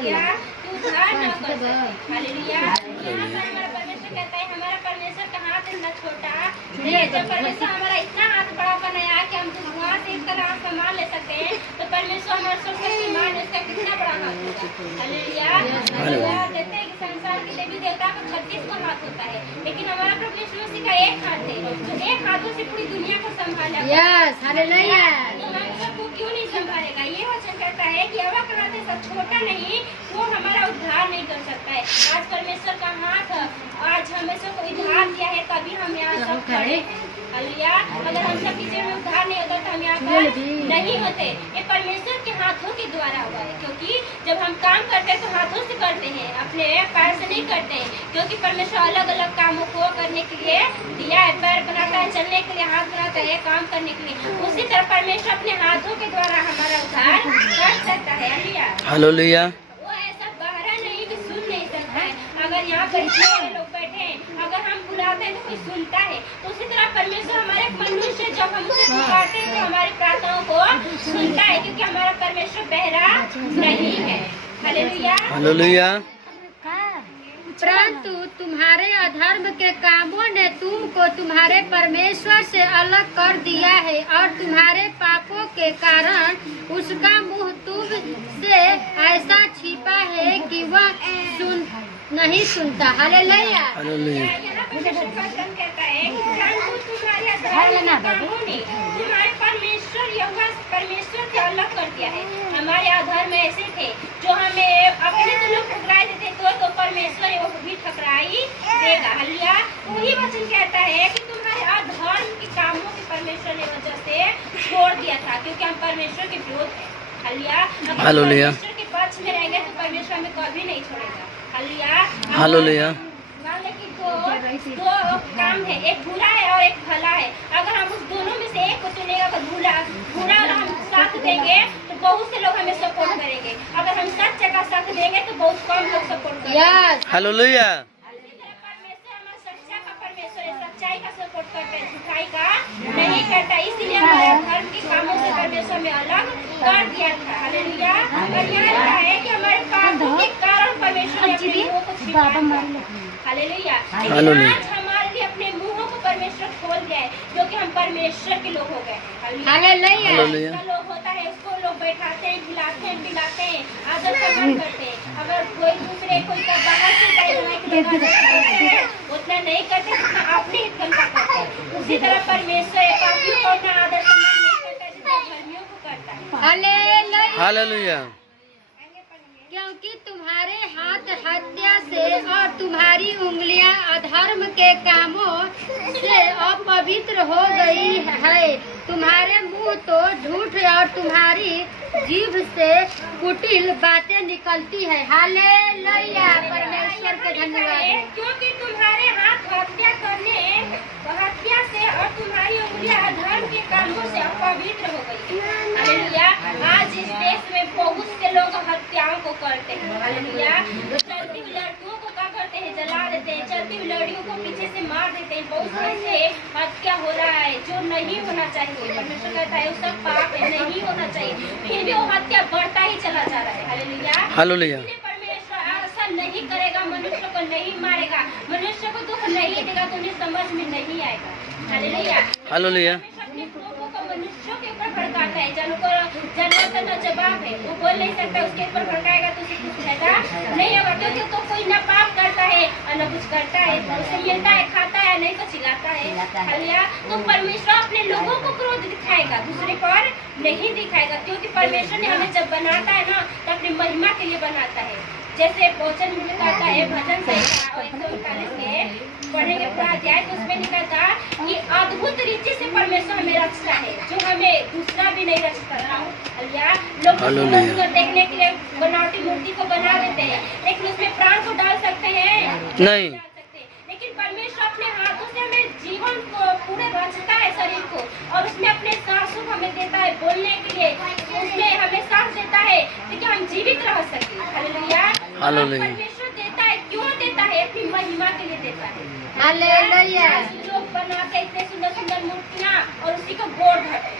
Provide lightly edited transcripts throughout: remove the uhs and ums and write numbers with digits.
Hallelujah तू उद्धार न कर सके। हालेलुया हमारा परमेश्वर कहता है हमारा परमेश्वर का हाथ इतना छोटा नहीं, जब परमेश्वर हमारा इतना हाथ बड़ा बनाया कि हम वहाँ से इस तरह संभाल ले सकते हैं, तो परमेश्वर हमारा सर्वशक्तिमान है, उसका कितना बड़ा हाथ होगा। हालेलुया कहते हैं कि संसार के देवी देवता को 36 को हाथ होता है, लेकिन हमारा प्रभु यीशु मसीह का एक हाथ है, जो एक हाथों से पूरी दुनिया को संभाला। हालेलुया हम सबको क्यों नहीं संभालेगा? ये वचन कहता है कि अवा कराते सब छोटा नहीं, वो हमारा उद्धार नहीं कर सकता है। आज परमेश्वर का हाथ आज हमेशा को उद्धार दिया है, तभी हम यहाँ सब खड़े हैं। हालेलुया अगर हम सब कीचड़ में उद्धार नहीं होता तो हम यहाँ पर नहीं होते। ये परमेश्वर के हाथों के द्वारा हुआ है, क्योंकि जब हम काम करते हैं तो हाथों से करते हैं, अपने पैर से नहीं करते हैं, क्योंकि परमेश्वर अलग अलग कामों को करने के लिए दिया है। पैर बनाता है चलने के लिए, हाथ बनाता है काम करने के लिए, उसी तरह परमेश्वर अपने हाथों के द्वारा हमारा उद्धार कर सकता है। हालेलुया वो ऐसा बहरा नहीं कि सुन नहीं सकता है। अगर यहाँ पर इतने लोग बैठे हैं, अगर हम बुलाते हैं तो कोई सुनता है, तो उसी तरह परमेश्वर हमारे मनुष्य जब हम उसे पुकारते हैं तो हमारी प्रार्थनाओं को सुनता है, क्योंकि हमारा परमेश्वर बहरा नहीं है। हालेलुया हालेलुया परंतु तुम्हारे अधर्म के कामों ने तुमको तुम्हारे परमेश्वर से अलग कर दिया है, और तुम्हारे पापों के कारण उसका मुंह तुम से ऐसा छिपा है कि वह नहीं सुनता। हालेलुया हालेलुया कहता है कि परंतु तुम्हारे अधर्म के कामों ने तुम्हारे परमेश्वर यहोवा परमेश्वर से अलग कर दिया है। हमारे अधर्म ऐसे थे जो हमें अपने तो लोग ठुकराए देते, तो परमेश्वर वो भी ठकराई देगा। हालेलुया वही वचन कहता है कि तुम्हारे अधर्म के कामों के परमेश्वर ने वजह से छोड़ दिया था, क्योंकि हम परमेश्वर के विरोध हैं। हालेलुया परमेश्वर के पक्ष में रहेंगे तो परमेश्वर हमें कभी नहीं छोड़ेगा। हालेलुया मान ले कि दो काम है, एक बुरा है और एक भला है। अगर हम उस दोनों में से एक को चुनेगा तो बुरा हम साथ देंगे तो बहुत से लोग हमें सपोर्ट करेंगे, अगर हम सच्चे का साथ देंगे तो बहुत कम लोग सपोर्ट करेंगे। हालेलुया परमेश्वर हमारा सच्चा का परमेश्वर है, सच्चाई का सपोर्ट करता है, झूठाई का नहीं करता। इसीलिए हमारे धर्म के कामों से परमेश्वर में अलग कर दिया था। हालेलुया और यहाँ लिखा है कि हमारे पापों के कारण परमेश्वर ने अपने मुंह को छिपा दिया। हालेलुया आज हमारे लिए अपने मुंहों को परमेश्वर खोल दिया है, क्योंकि हम परमेश्वर के लोग हो गए। हालेलुया लोग होता है उसको लोग बैठाते हैं, खिलाते हैं, पिलाते हैं, आदर सम्मान करते हैं। अगर कोई दूसरे कोई का बाहर से उतना नहीं करते जितना अपने हित का करते हैं, उसी तरह परमेश्वर पापियों को उतना आदर सम्मान नहीं करता जितना धर्मियों को करता है। हालेलुया क्योंकि तुम्हारे हाथ हत्या से और तुम्हारी उंगलियां अधर्म के कामों से अपवित्र हो गई है। तुम्हारे मुंह तो झूठ और तुम्हारी जीभ से कुटिल बातें निकलती है। हालेलुया परमेश्वर के धन्यवाद। क्योंकि तुम्हारे हाथ हत्या से और तुम्हारी उंगलियां अधर्म के कामों से अपवित्र हो गई। हालेलुया आज इस देश में बहुत से लोग हत्याओं को करते हैं। हालेलुया चलती हुई लड़कियों को क्या करते हैं, जला देते हैं, चलती हुई लड़कियों को पीछे से मार देते हैं। बहुत से हत्या हो रहा है जो नहीं होना चाहिए। परमेश्वर कहता है सब पाप है, नहीं होना चाहिए, फिर भी वो हत्या बढ़ता ही चला जा रहा है। हालेलुया परमेश्वर ऐसा नहीं करेगा, मनुष्य को नहीं मारेगा, मनुष्य को दुख नहीं देगा तो उन्हें समझ में नहीं आएगा। हालेलुया अपने प्रभु को मनुष्यों के ऊपर भड़काता है। जानवर का न जवाब है, वो बोल नहीं सकता, उसके ऊपर भड़काएगा तो उसे कुछ फायदा नहीं होगा, क्योंकि तो कोई न पाप करता है और न कुछ करता है, उसे मिलता है, खाता है, नहीं तो चिल्लाता है। हालेलुया तो परमेश्वर अपने लोगों को क्रोध दिखाएगा, दूसरे पर नहीं दिखाएगा, क्योंकि परमेश्वर ने हमें जब बनाता है ना तो अपनी महिमा के लिए बनाता है। जैसे वचन में कहता है भजन संहिता 139 में पढ़ेंगे पूरा अध्याय, तो उसमें लिखा था कि अद्भुत रीति से परमेश्वर हमें रचता है, जो हमें दूसरा भी नहीं रच सकता। लोग सुंदर देखने के लिए बनावटी मूर्ति को बना देते हैं, लेकिन उसमें प्राण को डाल सकते हैं नहीं, लेकिन परमेश्वर अपने हाथों से हमें जीवन को पूरे रचता है, शरीर को, और उसमें अपने सांसों को हमें देता है बोलने के लिए, उसमें हमें सांस देता है ताकि हम जीवित रह सके। हालेलुया परमेश्वर देता है, क्यों देता है? अपनी महिमा के लिए देता है। हालेलुया लोग बना के इतने सुंदर सुंदर मूर्तियाँ और उसी को गोड़ धरते हैं,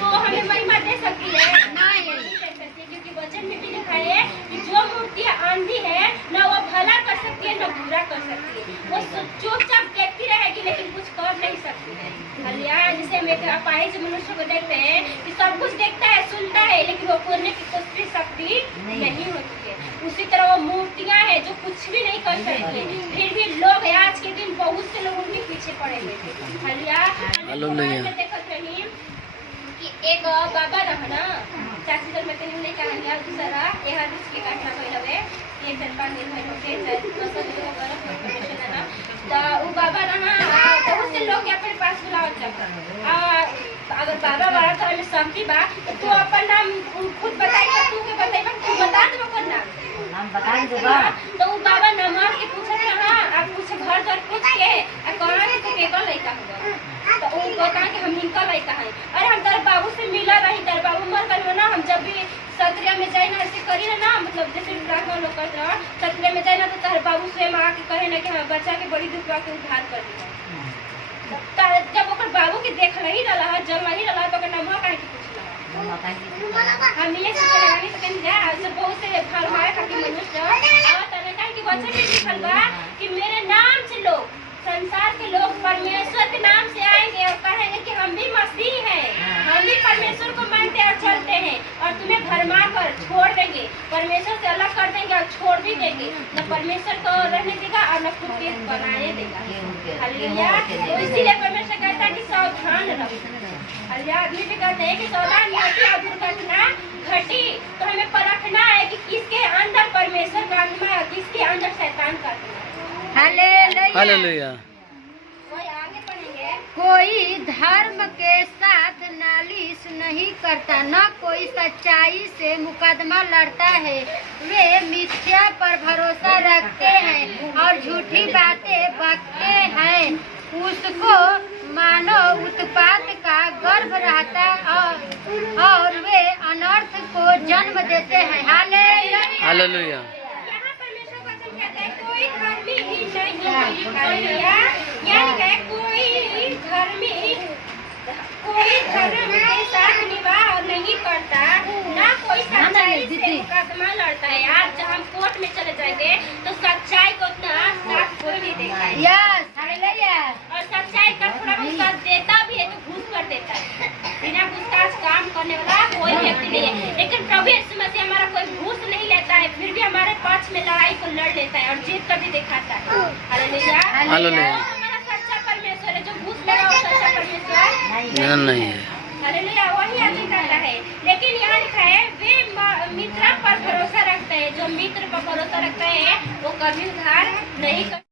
तो हमें महिमा दे सकती है? नहीं दे सकती, क्योंकि वचन में भी लिखा है कि सब कुछ देखता है, सुनता है, लेकिन वो बोलने की कोई शक्ति नहीं होती है। उसी तरह वो मूर्तियां हैं जो कुछ भी नहीं कर सकती, फिर भी लोग आज के दिन बहुत से लोग उनके पीछे पड़े हुए थे। देखत रही कि एक बाबा रहा ना, चाची घर में नहीं कहानियां दूसरा यहाँ जिसके काटना भइल हवे, एक जन पानी भइल होके दोसर लोग इन्फॉर्मेशन है ना, तो वो बाबा रहा बहुत से लोग के अपने पास बुलावत रहा। अगर बाबा वाला तो हमें समझी बा तो तू अपन नाम खुद बताई, तू के बताई, तू बता दे अपन नाम बता दूंगा। तो वो बाबा नंबर के पूछत रहा, अब कुछ घर घर पूछ के कहना कि तू केकर लइका हुआ, तो वो बता कि हम इनका लइका है। अरे हम तेरे बाबू से मिला रही, तेरे बाबू मर गए ना, हम जब भी सत्रिया में जाए ना ऐसे करी ना, मतलब जैसे ब्राह्मण लोग करते रहा, सत्रिया में जाए ना तो तेरे बाबू स्वयं आके कहे ना कि हाँ बच्चा के बड़ी दुखवा के उद्धार कर दिया। जब ओकर बाबू के देख नहीं रहा, जल नहीं रहा, तो नमवा काहे के पूछला हम ये सोचे लगा तो कहीं जा ऐसे बहुत से फरमाए खातिर मनुष्य और तने काहे कि वचन में लिखल बा कि मेरे नाम से लोग, संसार के लोग परमेश्वर के नाम से आएंगे और कहेंगे कि हम भी मसीह हैं, हम भी परमेश्वर को मानते और चलते हैं, और तुम्हें भरमा कर छोड़ देंगे, परमेश्वर से अलग कर देंगे और छोड़ भी देंगे, न परमेश्वर को रहने देगा और न खुद के बनाने देगा। हालेलुया। तो इसीलिए परमेश्वर कहता है कि सावधान रहो। हालेलुया। आदमी भी कहते हैं कि सावधान रहती और दुर्घटना घटी, तो हमें परखना है कि किसके अंदर परमेश्वर का आत्मा है, किसके अंदर शैतान का आत्मा है। हालेलुया। कोई आगे पढ़ेंगे। कोई धर्म के साथ नालिश नहीं करता, न कोई सच्चाई से मुकदमा लड़ता है, वे मिथ्या पर भरोसा रखते हैं और झूठी बातें बकते हैं। उसको मानो उत्पात का गर्भ रहता और वे अनर्थ को जन्म देते हैं। हालेलुया। यहाँ परमेश्वर वचन कहता है कोई धर्मी ही नहीं, हालेलुया। यानी कि कोई धर्म के साथ निवाह नहीं करता, ना कोई सच्चाई से मुकदमा लड़ता है। आज जब हम कोर्ट में चले जाएंगे तो सच्चाई को उतना साथ कोई नहीं देखता है। Yes, hallelujah. और सच्चाई का थोड़ा बहुत साथ देता भी है तो घूस कर देता है, बिना घूस का काम करने वाला कोई व्यक्ति नहीं है। लेकिन प्रभु यीशु मसीह हमारा कोई घूस नहीं लेता है, फिर भी हमारे पक्ष में लड़ाई को लड़ लेता है और जीत कर भी दिखाता है। हालेलुया। हमारा सच्चा परमेश्वर है, जो घूस लेगा वो सच्चा परमेश्वर नहीं है। हालेलुया। वही आदमी करता है। लेकिन यहाँ लिखा है वे मित्र पर भरोसा रखते हैं, जो मित्र पर भरोसा रखते हैं वो कभी उधार नहीं कर